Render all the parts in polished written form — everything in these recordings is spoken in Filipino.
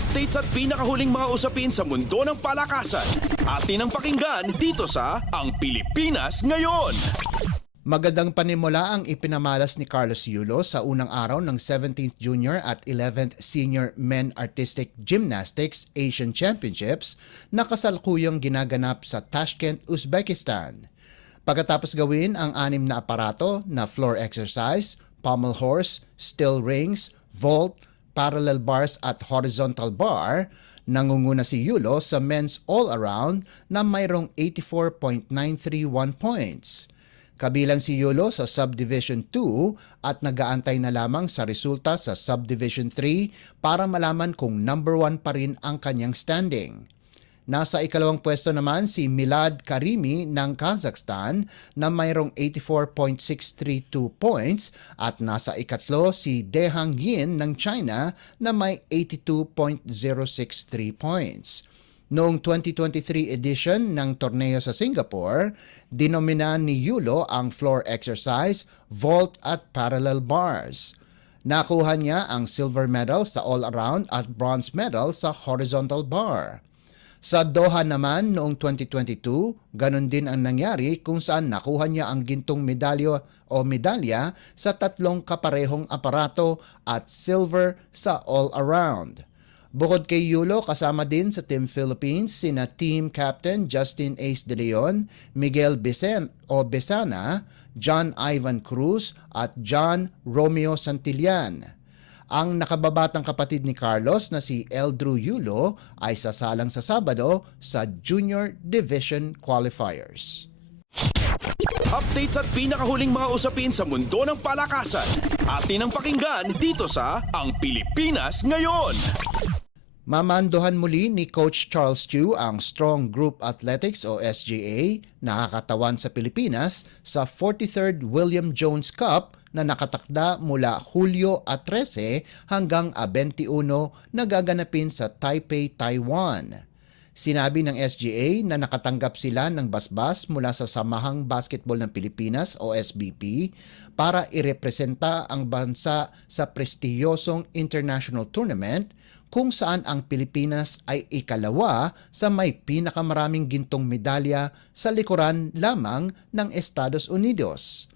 Updates at pinakahuling mga usapin sa mundo ng palakasan. Atin ang pakinggan dito sa Ang Pilipinas Ngayon. Magandang panimula ang ipinamalas ni Carlos Yulo sa unang araw ng 17th Junior at 11th Senior Men Artistic Gymnastics Asian Championships na kasalukuyang ginaganap sa Tashkent, Uzbekistan. Pagkatapos gawin ang 6 na aparato na floor exercise, pommel horse, still rings, vault, parallel bars at horizontal bar, nangunguna si Yulo sa men's all-around na mayroong 84.931 points. Kabilang si Yulo sa Subdivision 2 at nag-aantay na lamang sa resulta sa Subdivision 3 para malaman kung number 1 pa rin ang kanyang standing. Nasa ikalawang pwesto naman si Milad Karimi ng Kazakhstan na mayroong 84.632 points at nasa ikatlo si Dehang Yin ng China na may 82.063 points. Noong 2023 edition ng torneo sa Singapore, dinomina ni Yulo ang floor exercise, vault at parallel bars. Nakuha niya ang silver medal sa all-around at bronze medal sa horizontal bar. Sa Doha naman noong 2022, ganun din ang nangyari kung saan nakuha niya ang gintong medalya sa 3 kaparehong aparato at silver sa all-around. Bukod kay Yulo, kasama din sa Team Philippines sina Team Captain Justin Ace De Leon, Miguel Besana, John Ivan Cruz at John Romeo Santillan. Ang nakababatang kapatid ni Carlos na si Eldrew Yulo ay sasalang sa Sabado sa Junior Division Qualifiers. Updates at pinakahuling mga usapin sa mundo ng palakasan. Atin ang pakinggan dito sa Ang Pilipinas Ngayon. Mamanduhan muli ni Coach Charles Chu ang Strong Group Athletics o SGA nakakatawan sa Pilipinas sa 43rd William Jones Cup na nakatakda mula Hulyo 13 hanggang 21 na gaganapin sa Taipei, Taiwan. Sinabi ng SGA na nakatanggap sila ng basbas mula sa Samahang Basketball ng Pilipinas o SBP para irepresenta ang bansa sa prestiyosong international tournament kung saan ang Pilipinas ay ikalawa sa may pinakamaraming gintong medalya sa likuran lamang ng Estados Unidos.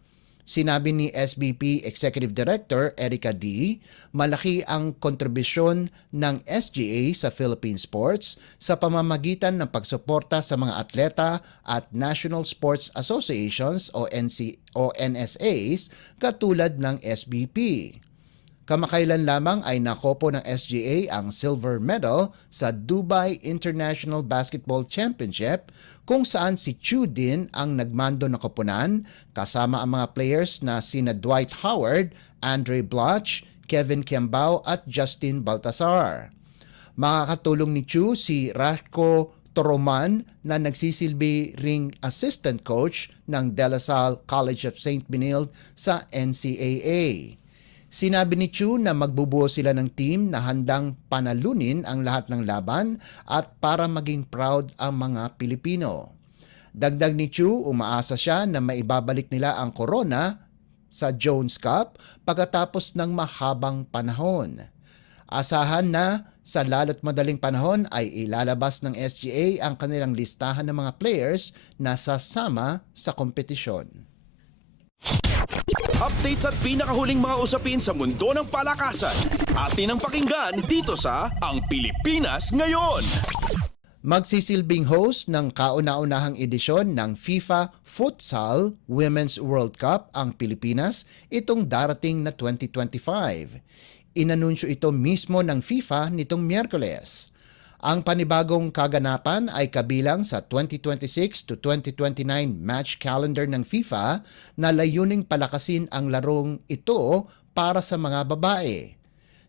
Sinabi ni SBP Executive Director Erica D, malaki ang kontribusyon ng SGA sa Philippine sports sa pamamagitan ng pagsuporta sa mga atleta at National Sports Associations o NSAs katulad ng SBP. Kamakailan lamang ay nakopo ng SGA ang silver medal sa Dubai International Basketball Championship kung saan si Chu din ang nagmando ng koponan kasama ang mga players na sina Dwight Howard, Andre Bloch, Kevin Kiambao at Justin Baltasar. Makakatulong ni Chu si Rashko Toroman na nagsisilbi ring assistant coach ng De La Salle College of St. Benilde sa NCAA. Sinabi ni Chu na magbubuo sila ng team na handang panalunin ang lahat ng laban at para maging proud ang mga Pilipino. Dagdag ni Chu, umaasa siya na maibabalik nila ang corona sa Jones Cup pagkatapos ng mahabang panahon. Asahan na sa lalo't madaling panahon ay ilalabas ng SGA ang kanilang listahan ng mga players na sasama sa kompetisyon. Updates at pinakahuling mga usapin sa mundo ng palakasan. Atin ang pakinggan dito sa Ang Pilipinas Ngayon. Magsisilbing host ng kauna-unahang edisyon ng FIFA Futsal Women's World Cup ang Pilipinas itong darating na 2025. Inanunsyo ito mismo ng FIFA nitong Miyerkules. Ang panibagong kaganapan ay kabilang sa 2026 to 2029 match calendar ng FIFA na layuning palakasin ang larong ito para sa mga babae.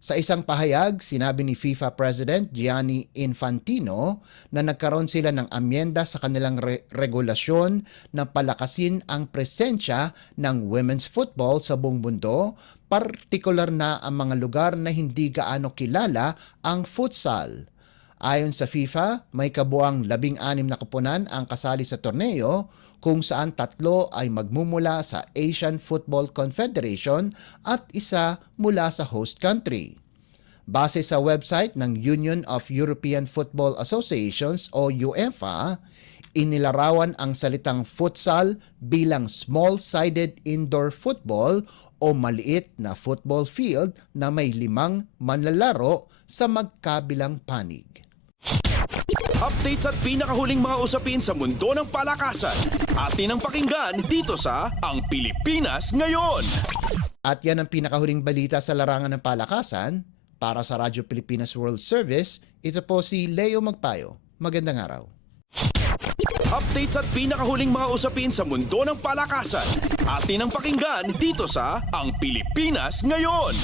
Sa isang pahayag, sinabi ni FIFA President Gianni Infantino na nagkaroon sila ng amyenda sa kanilang regulasyon na palakasin ang presensya ng women's football sa buong mundo, partikular na ang mga lugar na hindi gaano kilala ang futsal. Ayon sa FIFA, may kabuang 16 na koponan ang kasali sa torneo kung saan 3 ay magmumula sa Asian Football Confederation at isa mula sa host country. Base sa website ng Union of European Football Associations o UEFA, inilarawan ang salitang futsal bilang small-sided indoor football o maliit na football field na may 5 manlalaro sa magkabilang panig. Updates at pinakahuling mga usapin sa mundo ng palakasan. Atin ang pakinggan dito sa Ang Pilipinas Ngayon. At yan ang pinakahuling balita sa larangan ng palakasan. Para sa Radyo Pilipinas World Service, ito po si Leo Magpayo. Magandang araw. Updates at pinakahuling mga usapin sa mundo ng palakasan. Atin ang pakinggan dito sa Ang Pilipinas Ngayon.